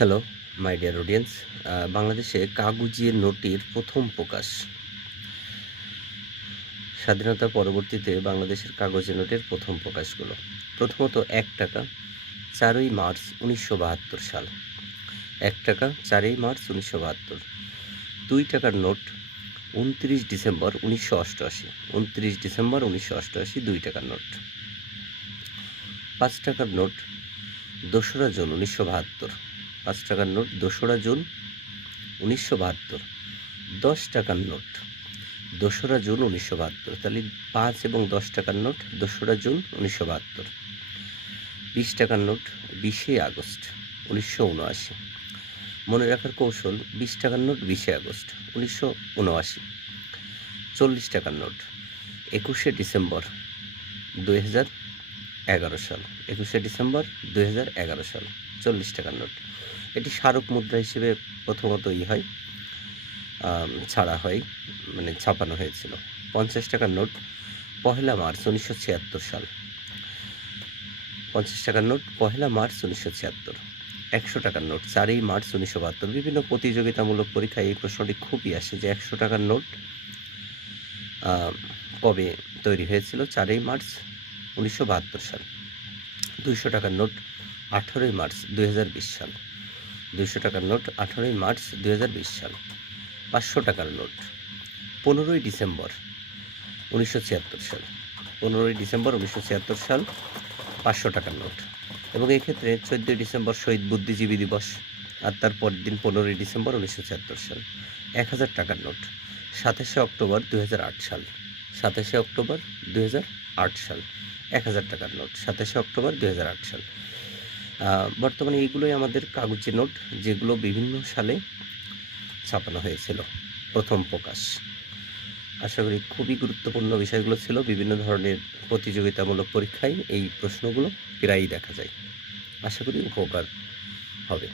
Hello my dear audience. বাংলাদেশে কাগুজে নোটের প্রথম প্রকাশ। স্বাধীনতার পরবর্তীতে বাংলাদেশের কাগজে নোটের প্রথম প্রকাশগুলো প্রথমত ১ টাকা ৪ই মার্চ ১৯৭২ সাল। ১ টাকা ৪ই মার্চ ১৯৭২। ২ টাকার নোট ২৯ ডিসেম্বর ১৯৮৮। ২৯ ডিসেম্বর ১৯৮৮ ২ টাকার নোট। ৫ টাকার নোট ২রা জুন ১৯৭২। ৫ টাকার নোট ২রা জুন ১৯৭২। ১০ টাকার নোট ২রা জুন ১৯৭২। তাহলে ৫ এবং ১০ টাকার নোট ২রা জুন ১৯৭২। ২০ টাকার নোট ২০ আগস্ট ১৯৭৯। মনে রাখার কৌশল, ২০ টাকার নোট ২০ আগস্ট ১৯৭৯। ৪০ টাকার নোট ২১ ডিসেম্বর ২০১১ সাল। ২১ ডিসেম্বর ২০১১ সাল ৪০ টাকার নোট। এটি স্মারক মুদ্রা হিসেবে প্রথমত হয়, ছাড়া হয়, মানে ছাপানো হয়েছিল। ৫০ টাকার নোট ১লা মার্চ ১৯৭৬ সাল। ৫০ টাকার নোট ১লা মার্চ ১৯৭৬। ১০০ টাকার নোট ৪ই মার্চ ১৯৭২। বিভিন্ন প্রতিযোগিতামূলক পরীক্ষায় এই প্রশ্নটি খুবই আসে যে ১০০ টাকার নোট কবে তৈরি হয়েছিল? ৪ই মার্চ ১৯৭২ সাল। ২০০ টাকার নোট ১৮ই মার্চ ২০২০ সাল। ২০০ টাকার নোট ১৮ই মার্চ ২০২০ সাল। ৫০০ টাকার নোট ১৫ই ডিসেম্বর ১৯৭৬ সাল। ১৫ই ডিসেম্বর ১৯৭৬ সাল ৫০০ টাকার নোট। এবং এক্ষেত্রে ১৪ই ডিসেম্বর শহীদ বুদ্ধিজীবী দিবস, আর তার পরের দিন ১৫ই ডিসেম্বর ১৯৭৬ সাল। ১০০০ টাকার নোট ২৭শে অক্টোবর ২০০৮ সাল। ২৭শে অক্টোবর ২০০৮ সাল। ১০০০ টাকার নোট ২৭শে অক্টোবর ২০০৮ সাল। বর্তমানে এইগুলোই আমাদের কাগজে নোট, যেগুলো বিভিন্ন সালে ছাপানো হয়েছিল, প্রথম প্রকাশ। আশা করি খুবই গুরুত্বপূর্ণ বিষয়গুলো ছিল। বিভিন্ন ধরনের প্রতিযোগিতামূলক পরীক্ষায় এই প্রশ্নগুলো প্রায়ই দেখা যায়। আশা করি উপকার হবে।